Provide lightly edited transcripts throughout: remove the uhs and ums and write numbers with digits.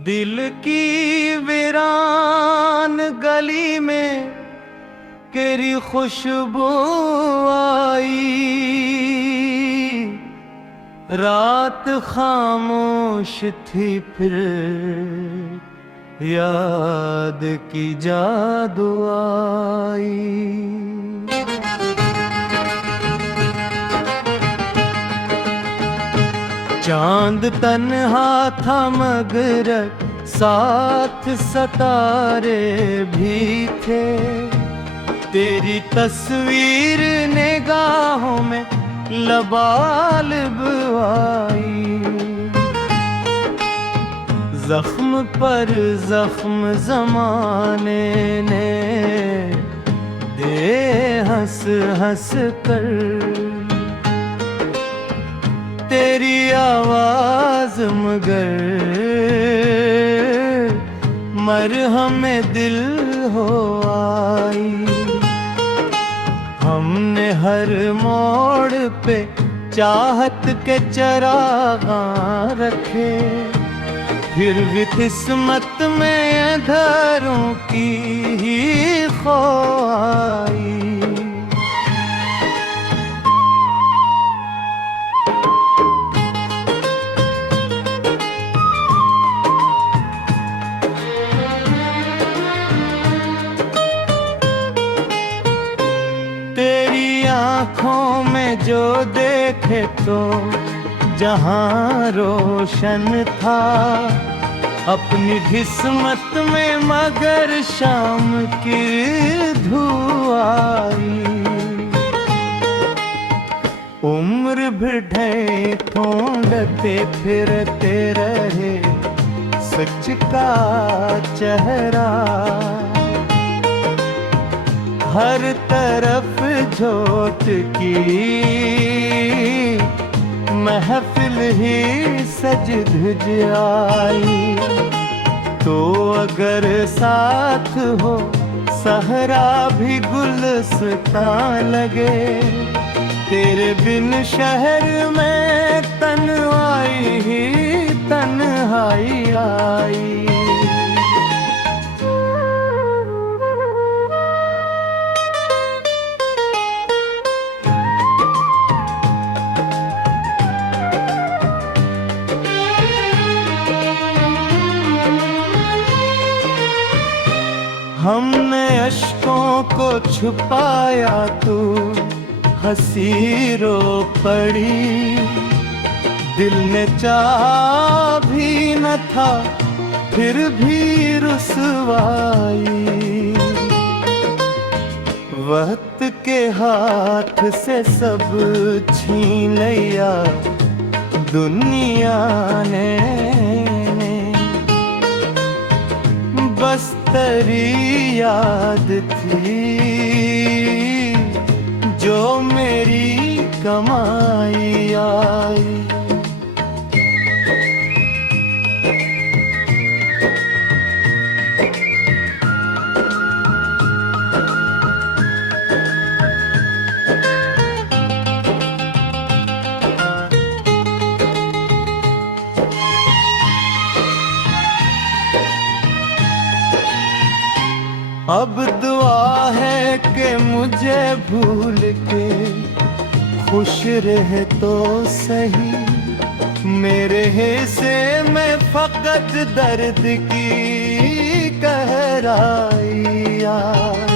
दिल की वीरान गली में तेरी खुशबू आई, रात खामोश थी फिर याद की जादू आई। चांद तन्हा था मगर साथ सितारे भी थे, तेरी तस्वीर निगाहों में लबालब आई। जख्म पर जख्म जमाने ने दे हंस हंस कर, तेरी आवाज मगर मरहम दिल हो आई। हमने हर मोड़ पे चाहत के चरागां रखे, फिर भी किस्मत में अंधारों की ही खो आई। तेरी आँखों में जो देखे तो जहां रोशन था, अपनी किस्मत में मगर शाम की धुआं आई। उम्र भी ढूंढते फिरते रहे सच का चेहरा, हर तरफ जोत की महफिल ही सज धज आई। तो अगर साथ हो सहरा भी गुलस्तां लगे, तेरे बिन शहर में तन्हाई ही तन्हाई आई। हमने अश्कों को छुपाया, तू हंसी रो पड़ी। दिल ने चाहा भी न था फिर भी रुसवाई। वक्त के हाथ से सब छीन लिया दुनिया ने, बस तेरी याद थी जो मेरी कमाई आई। अब दुआ है कि मुझे भूल के खुश रहे तो सही, मेरे हिस्से में फकत दर्द की गहराई आई।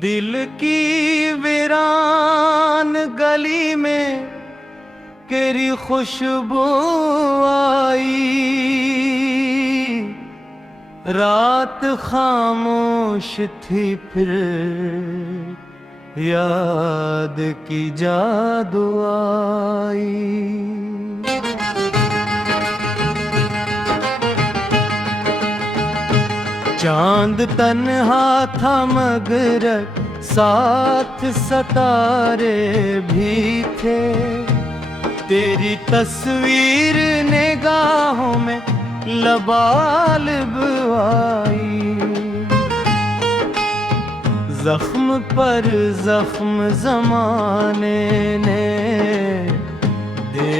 दिल की वीरान गली में तेरी खुशबू आई, रात खामोश थी फिर याद की जादू आई। चांद तन्हा था मगर साथ सितारे भी थे, तेरी तस्वीर निगाहों में लबालब आई। जख्म पर जख्म जमाने ने दे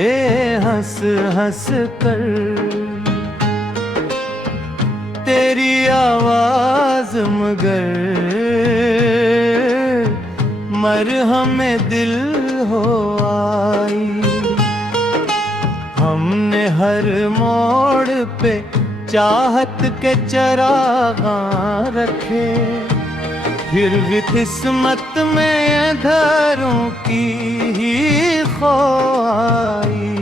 हंस हंस कर। तेरी आवाज मगर मरहमे दिल हो आई। हमने हर मोड़ पे चाहत के चरागां रखे, फिर भी किस्मत में अंधारों की ही खो आई।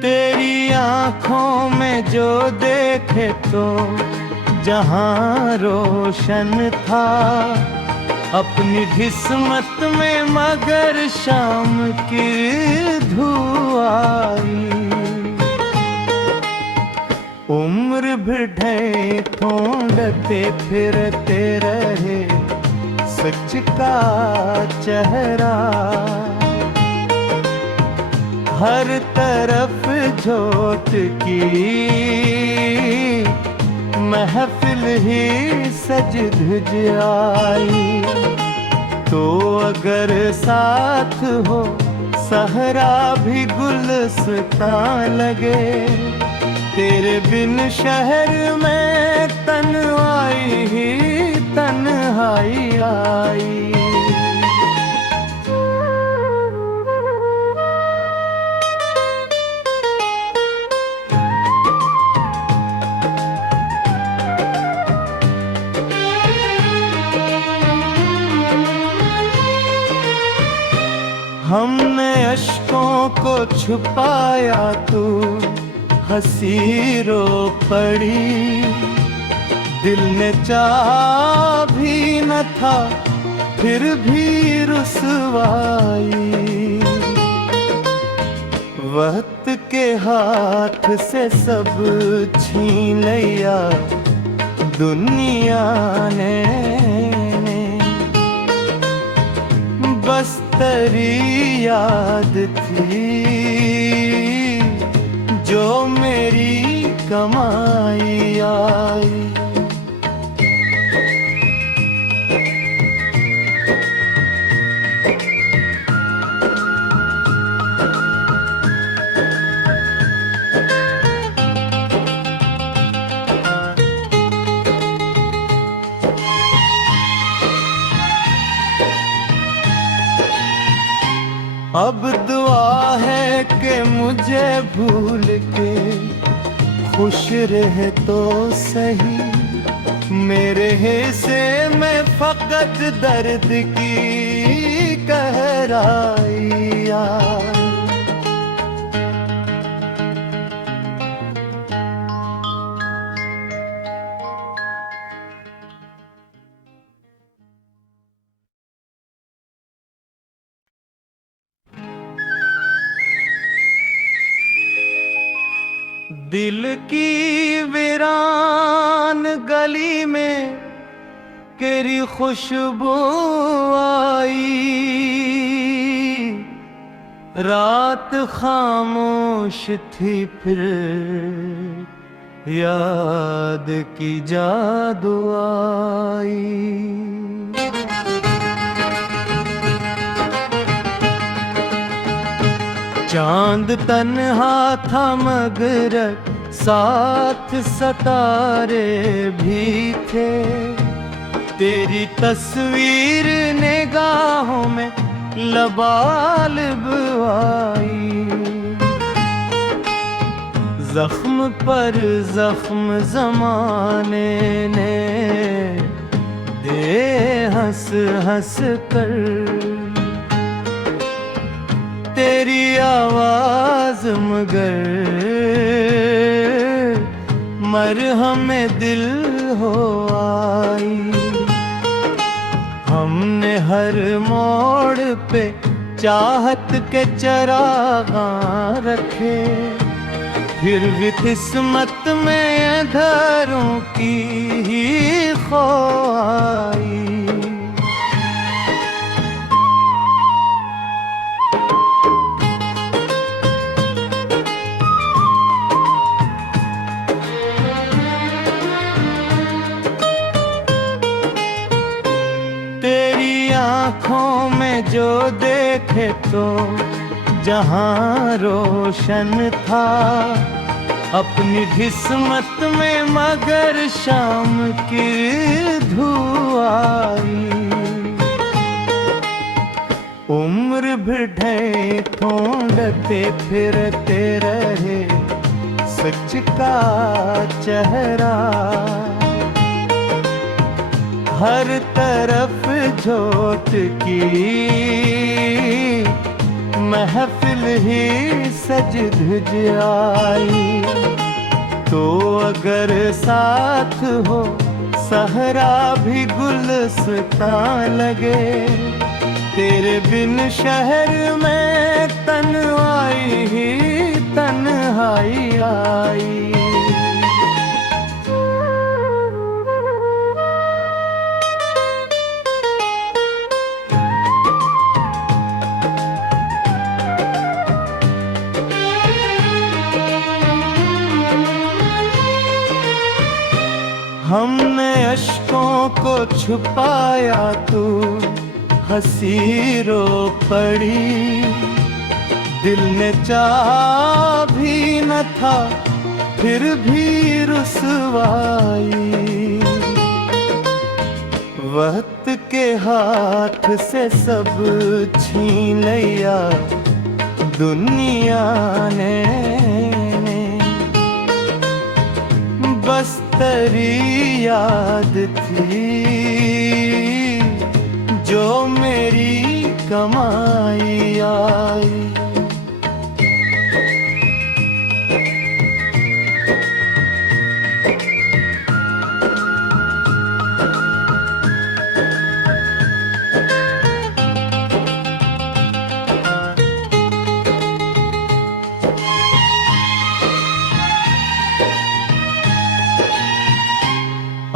तेरी आँखों में जो देखे तो जहां रोशन था, अपनी किस्मत में मगर शाम की धुआं आई। उम्र भी ढूंढते फिरते रहे सच का चेहरा। हर तरफ जोत की महफिल ही सज धज आई। तो अगर साथ हो सहरा भी गुलस्तां लगे, तेरे बिन शहर में तन्हाई ही तन्हाई आई। हमने अश्कों को छुपाया, तू हंसी रो पड़ी। दिल ने चाहा भी न था फिर भी रुसवाई। वक्त के हाथ से सब छीन लिया दुनिया ने। बस तेरी याद थी जो मेरी कमाई आई। अब दुआ है कि मुझे भूल के खुश रहे तो सही। मेरे हिस्से में फकत दर्द की गहराइयाँ। दिल की वीरान गली में तेरी खुशबू आई। रात खामोश थी फिर याद की जादू आई। चांद तन्हा था मगर साथ सितारे भी थे। तेरी तस्वीर निगाहों में लबालब आई। जख्म पर जख्म जमाने ने दे हंस हंस कर। तेरी आवाज मगर मरहमे दिल हो आई। हमने हर मोड़ पे चाहत के चरागां रखे, फिर भी किस्मत में अंधेरों की ही ख्वाही। तेरी आँखों में जो देखे तो जहां रोशन था, अपनी किस्मत में मगर शाम की धुआं आई। उम्र भी ढे ढूंढते फिरते रहे सच का चेहरा, हर तरफ झोट की महफिल ही सज धज आई। तो अगर साथ हो सहरा भी गुलस्तां लगे, तेरे बिन शहर में तन्हाई ही तन्हाई आई। हमने अश्कों को छुपाया, तू हंसी रो पड़ी। दिल ने चाहा भी न था फिर भी रुसवाई। वक्त के हाथ से सब छीन लिया दुनिया ने, बस तेरी याद थी जो मेरी कमाई आई।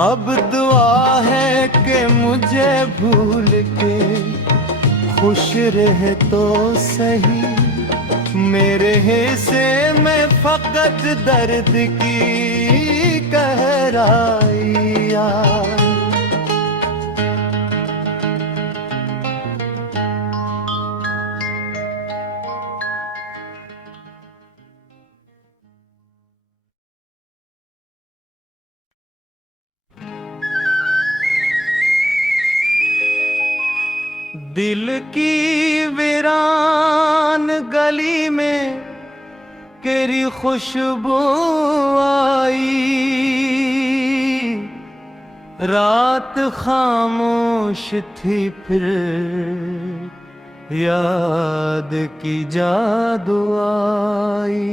अब दुआ है कि मुझे भूल के खुश रहे तो सही, मेरे हिस्से में फकत दर्द की गहराई आई। दिल की वीरान गली में तेरी खुशबू आई, रात खामोश थी फिर याद की जादू आई।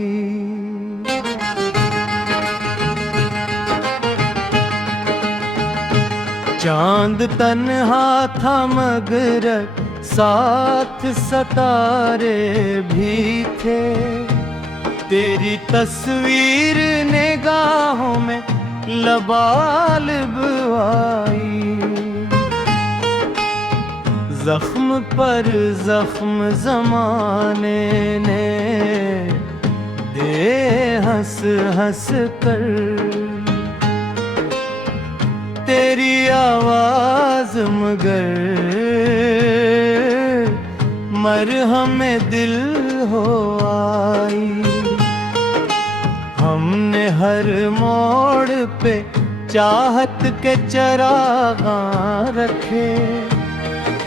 चांद तन्हा था मगर साथ सितारे भी थे, तेरी तस्वीर निगाहों में लबालब आई। जख्म पर जख्म जमाने ने दे हंस हंस कर, तेरी आवाज मगर मरहम दिल हो आई। हमने हर मोड़ पे चाहत के चरागां रखे,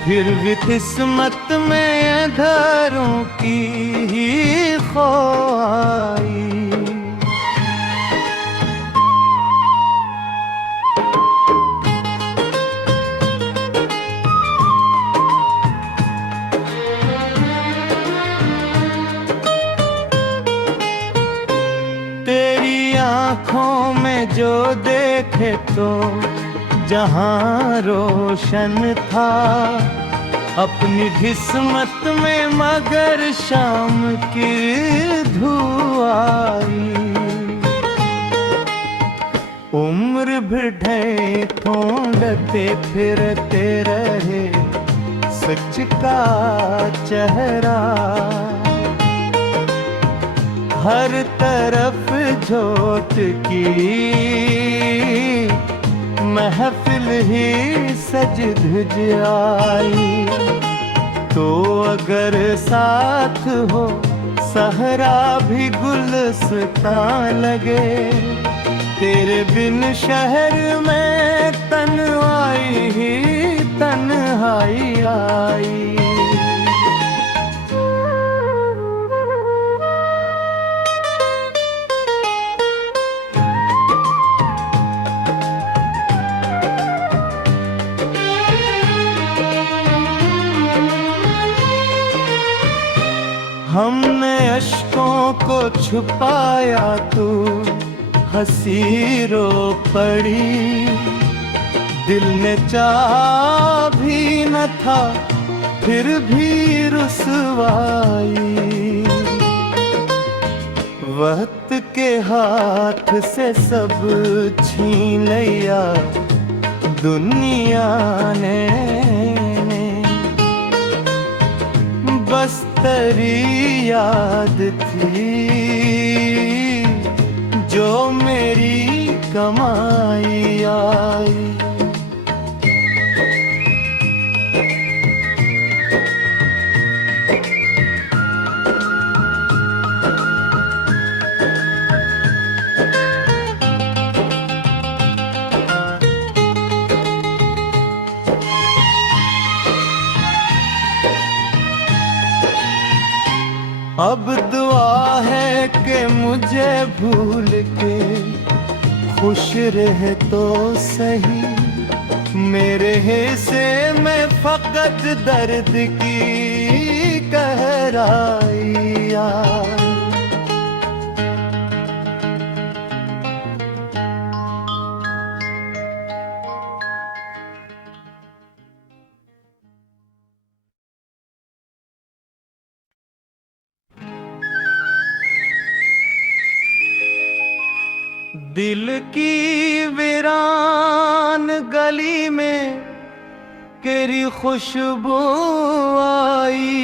फिर भी किस्मत में अंधेरों की ही ख्वाही। आँखों में जो देखे तो जहां रोशन था, अपनी किस्मत में मगर शाम की धुआ आई। उम्र बढ़े ढूंढते फिरते रहे सच का चेहरा, हर तरफ जोत की महफिल ही सज धज आई। तो अगर साथ हो सहरा भी गुलस्तां लगे, तेरे बिन शहर में तन्हाई ही तन्हाई आई। हमने अश्कों को छुपाया, तू हंसी रो पड़ी। दिल ने चाहा भी न था फिर भी रुसवाई। वक्त के हाथ से सब छीन लिया दुनिया ने, बस तेरी याद थी जो मेरी कमाई आई। अब दुआ है कि मुझे भूल के खुश रहे तो सही। मेरे हिस्से में फकत दर्द की गहराई आई। दिल की वीरान गली में तेरी खुशबू आई।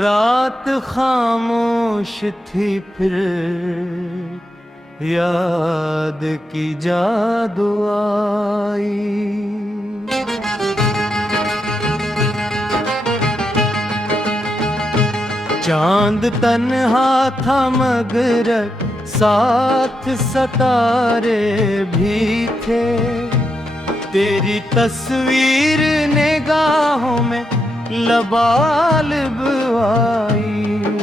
रात खामोश थी फिर याद की जादू आई। चांद तन्हा था मगर साथ सितारे भी थे। तेरी तस्वीर निगाहों में लबालब आई।